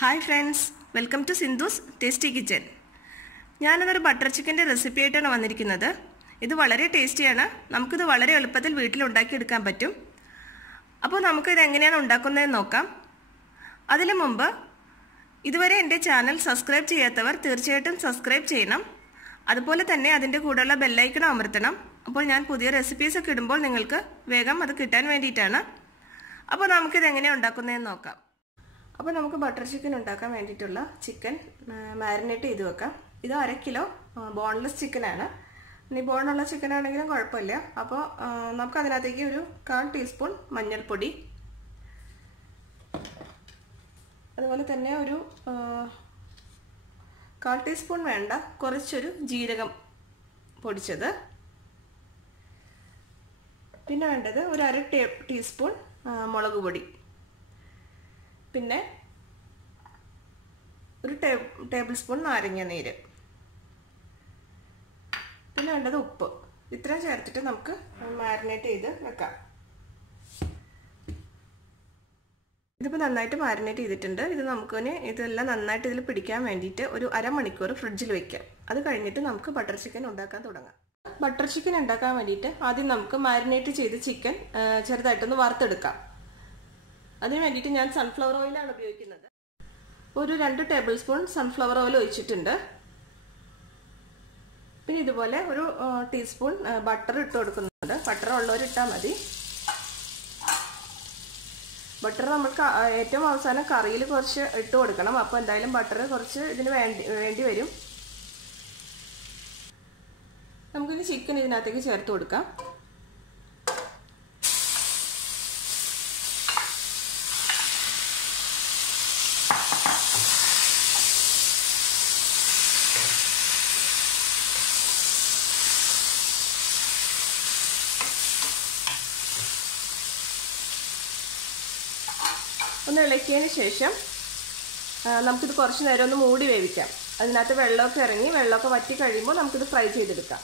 Hi friends, welcome to Sindhu's tasty kitchen. ഞാനതൊരു butter ചിക്കൻ്റെ recipe ആയിട്ടാണ് വന്നിരിക്കുന്നത്. ഇത് വളരെ ടേസ്റ്റിയാണ്. നമുക്കിത് വളരെ എളുപ്പത്തിൽ വീട്ടിലുണ്ടാക്കിയെടുക്കാൻ പറ്റും. അപ്പോൾ നമുക്കിത് എങ്ങനെയാണ് ഉണ്ടാക്കുന്നതെന്ന് നോക്കാം. അതിനു മുമ്പ് ഇതുവരെ എൻ്റെ ചാനൽ സബ്സ്ക്രൈബ് ചെയ്യാത്തവർ തീർച്ചയായിട്ടും സബ്സ്ക്രൈബ് ചെയ്യണം. അതുപോലെ തന്നെ അതിൻ്റെ കൂടെയുള്ള ബെല്ലൈക്കൺ അമർത്തണം. അപ്പോൾ ഞാൻ പുതിയ റെസിപ്പീസൊക്കെ ഇടുമ്പോൾ നിങ്ങൾക്ക് വേഗം അത് കിട്ടാൻ വേണ്ടിയിട്ടാണ്. അപ്പോൾ നമുക്കിത് എങ്ങനെയാണ് ഉണ്ടാക്കുന്നതെന്ന് നോക്കാം. അപ്പോൾ നമുക്ക് ബട്ടർ ചിക്കൻ ഉണ്ടാക്കാൻ വേണ്ടിയിട്ടുള്ള ചിക്കൻ മാരിനേറ്റ് ചെയ്ത് വെക്കാം. ഇത് 1/2 കിലോ ബോൺലെസ് ചിക്കനാണ്. ഇനി ബോണുള്ള ചിക്കൻ ആണെങ്കിലും കുഴപ്പമില്ല. അപ്പോൾ നമുക്ക് അതിനകത്തേക്ക് ഒരു 1/4 ടീസ്പൂൺ മഞ്ഞൾപ്പൊടി, അതുപോലെ തന്നെ ഒരു 1/4 ടീസ്പൂൺ വേണ്ട കുറച്ചൊരു ജീരകം പൊടിച്ചത്, പിന്നെ വേണ്ടത് ഒരു 1/2 ടീസ്പൂൺ മുളക് പൊടി, പിന്നെ ഒരു ടേബിൾ സ്പൂൺ നാരങ്ങ നീര്, പിന്നെ വേണ്ടത് ഉപ്പ്. ഇത്രയും ചേർത്തിട്ട് നമുക്ക് മാരിനേറ്റ് ചെയ്ത് വെക്കാം. ഇതിപ്പോൾ നന്നായിട്ട് മാരിനേറ്റ് ചെയ്തിട്ടുണ്ട്. ഇത് നമുക്കിനി ഇതെല്ലാം നന്നായിട്ട് ഇതിൽ പിടിക്കാൻ വേണ്ടിയിട്ട് ഒരു അരമണിക്കൂർ ഫ്രിഡ്ജിൽ വെക്കാം. അത് കഴിഞ്ഞിട്ട് നമുക്ക് ബട്ടർ ചിക്കൻ ഉണ്ടാക്കാൻ തുടങ്ങാം. ബട്ടർ ചിക്കൻ ഉണ്ടാക്കാൻ വേണ്ടിയിട്ട് ആദ്യം നമുക്ക് മാരിനേറ്റ് ചെയ്ത് ചിക്കൻ ചെറുതായിട്ടൊന്ന് വറുത്തെടുക്കാം. അതിന് വേണ്ടിയിട്ട് ഞാൻ സൺഫ്ലവർ ഓയിലാണ് ഉപയോഗിക്കുന്നത്. ഒരു 2 ടേബിൾ സ്പൂൺ സൺഫ്ലവർ ഓയിൽ ഒഴിച്ചിട്ടുണ്ട്. പിന്നെ ഇതുപോലെ ഒരു ടീസ്പൂൺ ബട്ടർ ഇട്ട് കൊടുക്കുന്നുണ്ട്. ബട്ടർ ഉള്ളവർ ഇട്ടാൽ മതി. ബട്ടർ നമുക്ക് ഏറ്റവും അവസാനം കറിയിൽ കുറച്ച് ഇട്ട് കൊടുക്കണം. അപ്പോൾ എന്തായാലും ബട്ടർ കുറച്ച് ഇതിന് വേണ്ടി വരും. നമുക്കിനി ചിക്കൻ ഇതിനകത്തേക്ക് ചേർത്ത് കൊടുക്കാം. ഒന്ന് ഇളക്കിയതിന് ശേഷം നമുക്കിത് കുറച്ച് നേരം ഒന്ന് മൂടി വേവിക്കാം. അതിനകത്ത് വെള്ളമൊക്കെ ഇറങ്ങി വെള്ളമൊക്കെ വറ്റി കഴിയുമ്പോൾ നമുക്കിത് ഫ്രൈ ചെയ്തെടുക്കാം.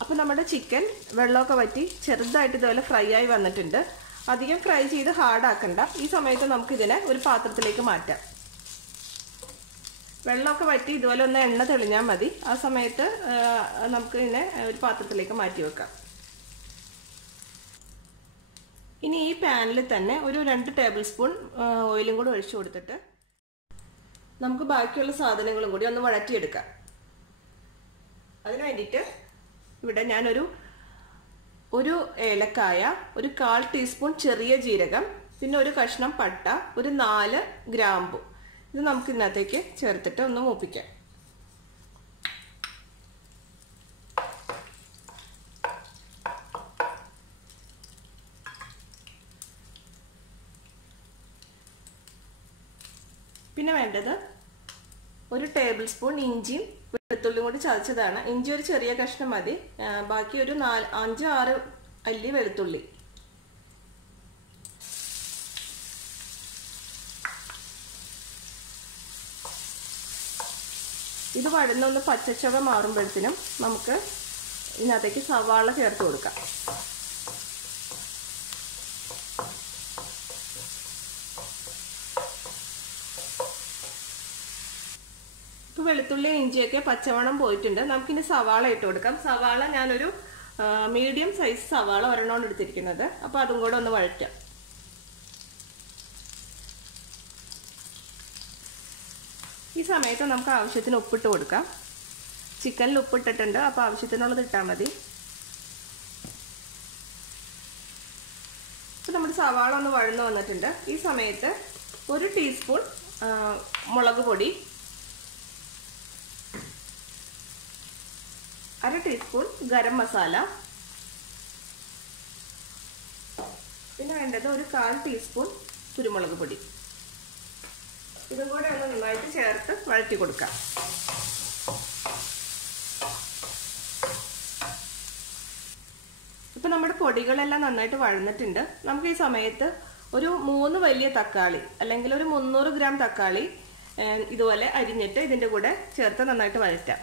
അപ്പോൾ നമ്മുടെ ചിക്കൻ വെള്ളമൊക്കെ വറ്റി ചെറുതായിട്ട് ഇതുപോലെ ഫ്രൈ ആയി വന്നിട്ടുണ്ട്. അധികം ഫ്രൈ ചെയ്ത് ഹാർഡാക്കണ്ട. ഈ സമയത്ത് നമുക്കിതിനെ ഒരു പാത്രത്തിലേക്ക് മാറ്റാം. വെള്ളമൊക്കെ വറ്റി ഇതുപോലെ ഒന്ന് എണ്ണ തെളിഞ്ഞാൽ മതി. ആ സമയത്ത് നമുക്ക് ഇതിനെ ഒരു പാത്രത്തിലേക്ക് മാറ്റി വെക്കാം. ഇനി ഈ പാനിൽ തന്നെ ഒരു 2 ടേബിൾ സ്പൂൺ ഓയിലും കൂടി ഒഴിച്ചു കൊടുത്തിട്ട് നമുക്ക് ബാക്കിയുള്ള സാധനങ്ങളും കൂടി ഒന്ന് വഴറ്റിയെടുക്കാം. അതിന് വേണ്ടിയിട്ട് ഇവിടെ ഞാനൊരു ഏലക്കായ, ഒരു 1/4 ടീസ്പൂൺ ചെറിയ ജീരകം, പിന്നെ ഒരു കഷ്ണം പട്ട, ഒരു 4 ഗ്രാമ്പു, ഇത് നമുക്ക് ഇതിനകത്തേക്ക് ചേർത്തിട്ട് ഒന്ന് മൂപ്പിക്കാം. പിന്നെ വേണ്ടത് ഒരു ടേബിൾ സ്പൂൺ ഇഞ്ചിയും വെളുത്തുള്ളിയും കൂടി ചതച്ചതാണ്. ഇഞ്ചി ഒരു ചെറിയ കഷ്ണം മതി. ബാക്കി ഒരു 5-6 അല്ലി വെളുത്തുള്ളി. ഇത് വഴന്നൊന്ന് പച്ചച്ചുവ മാറുമ്പോഴത്തേനും നമുക്ക് ഇതിനകത്തേക്ക് സവാള ചേർത്ത് കൊടുക്കാം. വെളുത്തുള്ളി ഇഞ്ചിയൊക്കെ പച്ചമണം പോയിട്ടുണ്ട്. നമുക്കിനി സവാള ഇട്ട് കൊടുക്കാം. സവാള ഞാനൊരു മീഡിയം സൈസ് സവാള ഒരെണ്ണം എടുത്തിരിക്കുന്നത്. അപ്പോൾ അതും കൂടെ ഒന്ന് വഴറ്റാം. ഈ സമയത്ത് നമുക്ക് ആവശ്യത്തിന് ഉപ്പിട്ട് കൊടുക്കാം. ചിക്കനിൽ ഉപ്പിട്ടിട്ടുണ്ട്. അപ്പോൾ ആവശ്യത്തിനുള്ളത് ഇട്ടാൽ മതി. അപ്പോൾ നമ്മുടെ സവാള ഒന്ന് വഴന്നു വന്നിട്ടുണ്ട്. ഈ സമയത്ത് ഒരു ടീസ്പൂൺ മുളക് പൊടി, 1/2 ടീസ്പൂൺ ഗരം മസാല, പിന്നെ വേണ്ടത് ഒരു 1/4 ടീസ്പൂൺ കുരുമുളക് പൊടി. ഇതും കൂടെ ഒന്ന് നന്നായിട്ട് ചേർത്ത് വഴറ്റി കൊടുക്കാം. ഇപ്പം നമ്മുടെ പൊടികളെല്ലാം നന്നായിട്ട് വഴന്നിട്ടുണ്ട്. നമുക്ക് ഈ സമയത്ത് ഒരു 3 വലിയ തക്കാളി അല്ലെങ്കിൽ ഒരു 300 ഗ്രാം തക്കാളി ഇതുപോലെ അരിഞ്ഞിട്ട് ഇതിൻ്റെ കൂടെ ചേർത്ത് നന്നായിട്ട് വഴറ്റാം.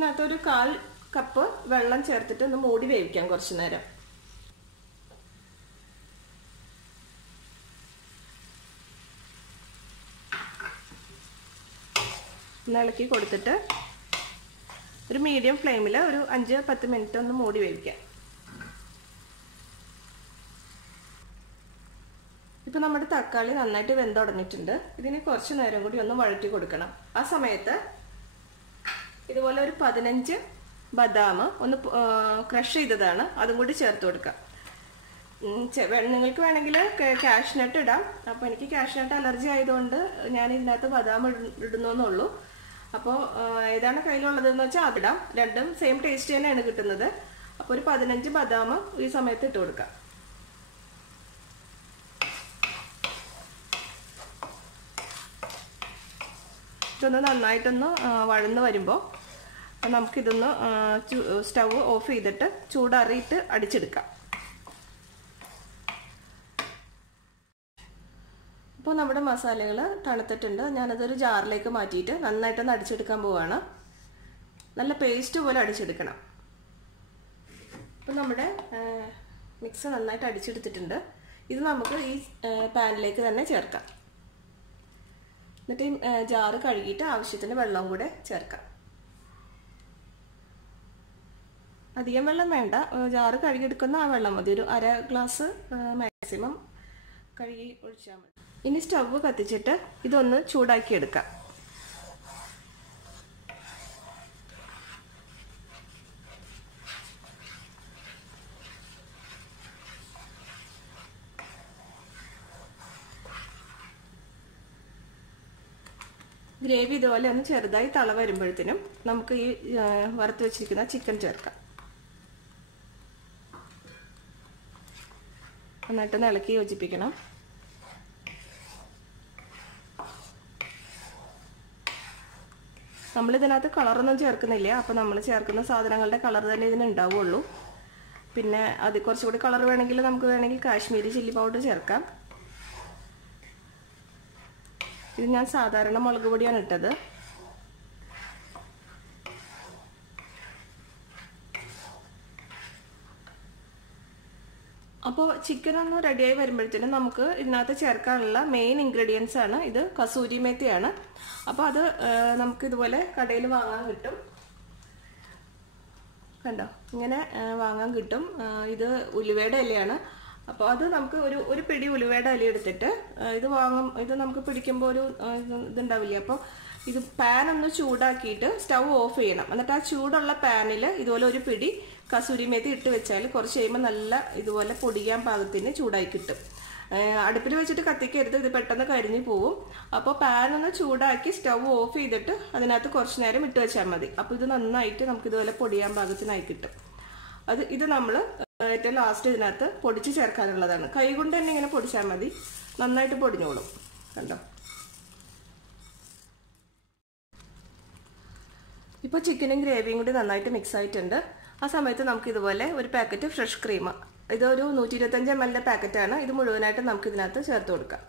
ഇതിനകത്ത് ഒരു 1/4 കപ്പ് വെള്ളം ചേർത്തിട്ട് ഒന്ന് മൂടി വേവിക്കാം കുറച്ചു നേരം. ഇളക്കി കൊടുത്തിട്ട് ഒരു മീഡിയം ഫ്ലെയിമിൽ ഒരു 5-10 മിനിറ്റ് ഒന്ന് മൂടി വേവിക്കാം. ഇപ്പം നമ്മുടെ തക്കാളി നന്നായിട്ട് വെന്തുടഞ്ഞിട്ടുണ്ട്. ഇതിന് കുറച്ച് നേരം കൂടി ഒന്ന് വഴറ്റി കൊടുക്കണം. ആ സമയത്ത് ഇതുപോലെ ഒരു 15 ബദാം ഒന്ന് ക്രഷ് ചെയ്തതാണ്, അതും കൂടി ചേർത്ത് കൊടുക്കാം. നിങ്ങൾക്ക് വേണമെങ്കിൽ കാഷ്നട്ട് ഇടാം. അപ്പോൾ എനിക്ക് കാഷ്നട്ട് അലർജി ആയതുകൊണ്ട് ഞാൻ ഇതിനകത്ത് ബദാം ഇടുന്നുള്ളൂ. അപ്പോൾ ഏതാണ് കയ്യിലുള്ളതെന്ന് വെച്ചാൽ അതിടാം. രണ്ടും സെയിം ടേസ്റ്റ് തന്നെയാണ് കിട്ടുന്നത്. അപ്പോൾ ഒരു 15 ബദാം ഈ സമയത്ത് ഇട്ട് കൊടുക്കാം. ഇതൊന്ന് നന്നായിട്ടൊന്ന് വഴന്ന് വരുമ്പോൾ നമുക്കിതൊന്ന് സ്റ്റവ് ഓഫ് ചെയ്തിട്ട് ചൂടാറിയിട്ട് അടിച്ചെടുക്കാം. അപ്പോൾ നമ്മുടെ മസാലകൾ തണുത്തിട്ടുണ്ട്. ഞാനതൊരു ജാറിലേക്ക് മാറ്റിയിട്ട് നന്നായിട്ടൊന്ന് അടിച്ചെടുക്കാൻ പോവുകയാണ്. നല്ല പേസ്റ്റ് പോലെ അടിച്ചെടുക്കണം. അപ്പോൾ നമ്മുടെ മിക്സ് നന്നായിട്ട് അടിച്ചെടുത്തിട്ടുണ്ട്. ഇത് നമുക്ക് ഈ പാനിലേക്ക് തന്നെ ചേർക്കാം. എന്നിട്ട് ജാറ് കഴുകിയിട്ട് ആവശ്യത്തിന് വെള്ളം കൂടെ ചേർക്കാം. അധികം വെള്ളം വേണ്ട, ജാറ് കഴുകിയെടുക്കുന്ന ആ വെള്ളം മതി. ഒരു 1/2 ഗ്ലാസ് മാക്സിമം കഴുകി ഒഴിച്ചാൽ മതി. ഇനി സ്റ്റവ് കത്തിച്ചിട്ട് ഇതൊന്ന് ചൂടാക്കി എടുക്കാം. ഗ്രേവി ഇതുപോലെ ഒന്ന് ചെറുതായി തള വരുമ്പോഴത്തേനും നമുക്ക് ഈ വറുത്ത് വെച്ചിരിക്കുന്ന ചിക്കൻ ചേർക്കാം. നന്നായിട്ട് ഇളക്കി യോജിപ്പിക്കണം. നമ്മളിതിനകത്ത് കളറൊന്നും ചേർക്കുന്നില്ല. അപ്പോൾ നമ്മൾ ചേർക്കുന്ന സാധനങ്ങളുടെ കളർ തന്നെ ഇതിനുണ്ടാവുള്ളൂ. പിന്നെ അത് കുറച്ചുകൂടി കളർ വേണമെങ്കിൽ നമുക്ക് കാശ്മീരി ചില്ലി പൗഡർ ചേർക്കാം. ഇത് ഞാൻ സാധാരണ മുളക് പൊടിയാണ് ഇട്ടത്. അപ്പോൾ ചിക്കൻ ഒന്ന് റെഡിയായി വരുമ്പോഴത്തേനും നമുക്ക് ഇതിനകത്ത് ചേർക്കാനുള്ള മെയിൻ ഇൻഗ്രീഡിയൻസ് ആണ് ഇത്. കസൂരി മേത്തിയാണ്. അപ്പോൾ അത് നമുക്ക് ഇതുപോലെ കടയിൽ വാങ്ങാൻ കിട്ടും. കണ്ടോ, ഇങ്ങനെ വാങ്ങാൻ കിട്ടും. ഇത് ഉലുവയുടെ ഇലയാണ്. അപ്പോൾ അത് നമുക്ക് ഒരു പിടി ഉലുവയുടെ ഇല എടുത്തിട്ട് ഇത് നമുക്ക് പിടിക്കുമ്പോൾ ഒരു ഇതുണ്ടാവില്ല. അപ്പോൾ ഇത് പാൻ ഒന്ന് ചൂടാക്കിയിട്ട് സ്റ്റൗ ഓഫ് ചെയ്യണം. എന്നിട്ട് ആ ചൂടുള്ള പാനിൽ ഇതുപോലെ ഒരു പിടി കസൂരി മേത്തി ഇട്ട് വെച്ചാൽ കുറച്ച് കഴിയുമ്പോൾ നല്ല ഇതുപോലെ പൊടിയാൻ പാകത്തിന് ചൂടായി കിട്ടും. അടുപ്പിൽ വെച്ചിട്ട് കത്തിക്കരുത്, ഇത് പെട്ടെന്ന് കരിഞ്ഞു പോവും. അപ്പോൾ പാൻ ഒന്ന് ചൂടാക്കി സ്റ്റൗ ഓഫ് ചെയ്തിട്ട് അതിനകത്ത് കുറച്ച് നേരം ഇട്ട് വെച്ചാൽ മതി. അപ്പോൾ ഇത് നന്നായിട്ട് നമുക്ക് ഇതുപോലെ പൊടിയാൻ പാകത്തിനായി കിട്ടും. ഇത് നമ്മൾ ഏറ്റവും ലാസ്റ്റ് ഇതിനകത്ത് പൊടിച്ച് ചേർക്കാനുള്ളതാണ്. കൈകൊണ്ട് തന്നെ ഇങ്ങനെ പൊടിച്ചാൽ മതി, നന്നായിട്ട് പൊടിഞ്ഞോളും. കണ്ടോ, ഇപ്പോൾ ചിക്കനും ഗ്രേവിയും കൂടി നന്നായിട്ട് മിക്സ് ആയിട്ടുണ്ട്. ആ സമയത്ത് നമുക്ക് ഇതുപോലെ ഒരു പാക്കറ്റ് ഫ്രഷ് ക്രീം, ഇതൊരു 125 ml പാക്കറ്റാണ്. ഇത് മുഴുവനായിട്ട് നമുക്ക് ഇതിനകത്ത് ചേർത്ത് കൊടുക്കാം.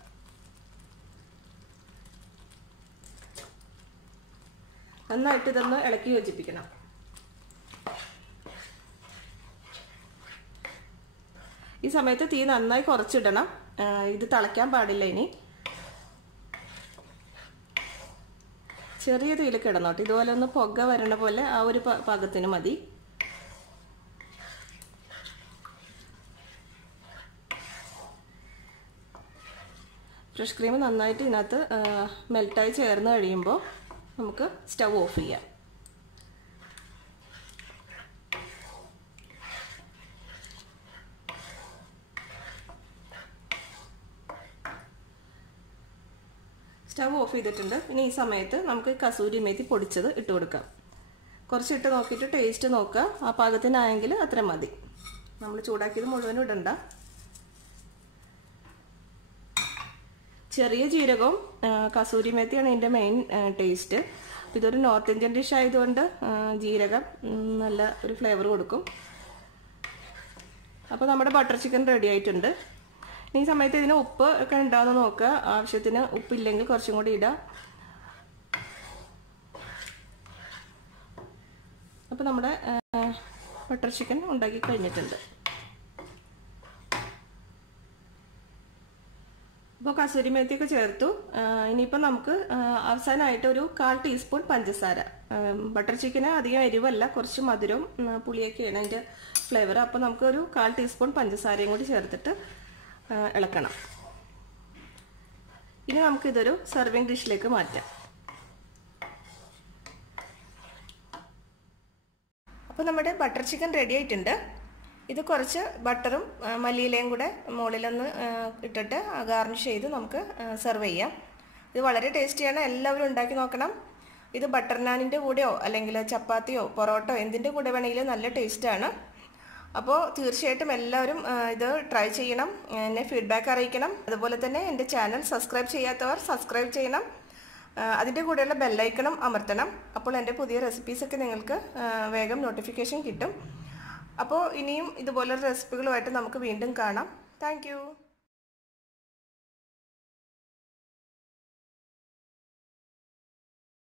നന്നായിട്ട് ഇതൊന്ന് ഇളക്കി യോജിപ്പിക്കണം. ഈ സമയത്ത് തീ നന്നായി കുറച്ചിടണം. ഇത് തിളയ്ക്കാൻ പാടില്ല. ഇനി ചെറിയ തീയിൽ കിടന്നോട്ടെ. ഇതുപോലെ ഒന്ന് പുക വരണ പോലെ ആ ഒരു പാകത്തിന് മതി. ഫ്രഷ് ക്രീം നന്നായിട്ട് ഇതിനകത്ത് മെൽറ്റായി ചേർന്ന് കഴിയുമ്പോൾ നമുക്ക് സ്റ്റവ് ഓഫ് ചെയ്യാം. സ്റ്റവ് ഓഫ് ചെയ്തിട്ടുണ്ട്. ഇനി ഈ സമയത്ത് നമുക്ക് കസൂരി മേത്തി പൊടിച്ചത് ഇട്ട് കൊടുക്കാം. കുറച്ചിട്ട് നോക്കിയിട്ട് ടേസ്റ്റ് നോക്കുക. ആ പാകത്തിനായെങ്കിൽ അത്ര മതി. നമ്മൾ ചൂടാക്കിയത് മുഴുവനും ഇടണ്ട. ചെറിയ ജീരകവും കസൂരി മേത്തിയാണ് ഇതിൻ്റെ മെയിൻ ടേസ്റ്റ്. ഇതൊരു നോർത്ത് ഇന്ത്യൻ ഡിഷ് ആയതുകൊണ്ട് ജീരകം നല്ല ഒരു ഫ്ലേവർ കൊടുക്കും. അപ്പോൾ നമ്മുടെ ബട്ടർ ചിക്കൻ റെഡി ആയിട്ടുണ്ട്. ഈ സമയത്ത് ഇതിന് ഉപ്പ് ഒക്കെ ഉണ്ടാവുന്ന നോക്കുക. ആവശ്യത്തിന് ഉപ്പില്ലെങ്കിൽ കുറച്ചും കൂടി ഇടാം. അപ്പോൾ നമ്മുടെ ബട്ടർ ചിക്കൻ ഉണ്ടാക്കി കഴിഞ്ഞിട്ടുണ്ട്. അപ്പോൾ കസൂരി മേത്തിയൊക്കെ ചേർത്തു. ഇനിയിപ്പോൾ നമുക്ക് അവസാനമായിട്ട് ഒരു 1/4 ടീസ്പൂൺ പഞ്ചസാര. ബട്ടർ ചിക്കന് അധികം എരിവല്ല, കുറച്ച് മധുരവും പുളിയൊക്കെയാണ് അതിൻ്റെ ഫ്ലേവർ. അപ്പോൾ നമുക്കൊരു 1/4 ടീസ്പൂൺ പഞ്ചസാരയും കൂടി ചേർത്തിട്ട് ഇളക്കണം. ഇനി നമുക്കിതൊരു സെർവിങ് ഡിഷിലേക്ക് മാറ്റാം. അപ്പോൾ നമ്മുടെ ബട്ടർ ചിക്കൻ റെഡി ആയിട്ടുണ്ട്. ഇത് കുറച്ച് ബട്ടറും മല്ലിയിലയും കൂടെ മുകളിലൊന്ന് ഇട്ടിട്ട് ഗാർണിഷ് ചെയ്ത് നമുക്ക് സെർവ് ചെയ്യാം. ഇത് വളരെ ടേസ്റ്റിയാണ്, എല്ലാവരും ഉണ്ടാക്കി നോക്കണം. ഇത് ബട്ടർ നാനിൻ്റെ കൂടെയോ അല്ലെങ്കിൽ ചപ്പാത്തിയോ പൊറോട്ടയോ എന്തിൻ്റെ കൂടെ വേണമെങ്കിലും നല്ല ടേസ്റ്റാണ്. അപ്പോൾ തീർച്ചയായിട്ടും എല്ലാവരും ഇത് ട്രൈ ചെയ്യണം, എന്നെ ഫീഡ്ബാക്ക് അറിയിക്കണം. അതുപോലെ തന്നെ എൻ്റെ ചാനൽ സബ്സ്ക്രൈബ് ചെയ്യാത്തവർ സബ്സ്ക്രൈബ് ചെയ്യണം. അതിൻ്റെ കൂടെയുള്ള ബെല്ലൈക്കണും അമർത്തണം. അപ്പോൾ എൻ്റെ പുതിയ റെസിപ്പീസൊക്കെ നിങ്ങൾക്ക് വേഗം നോട്ടിഫിക്കേഷൻ കിട്ടും. അപ്പോൾ ഇനിയും ഇതുപോലുള്ള റെസിപ്പികളുമായിട്ട് നമുക്ക് വീണ്ടും കാണാം. താങ്ക്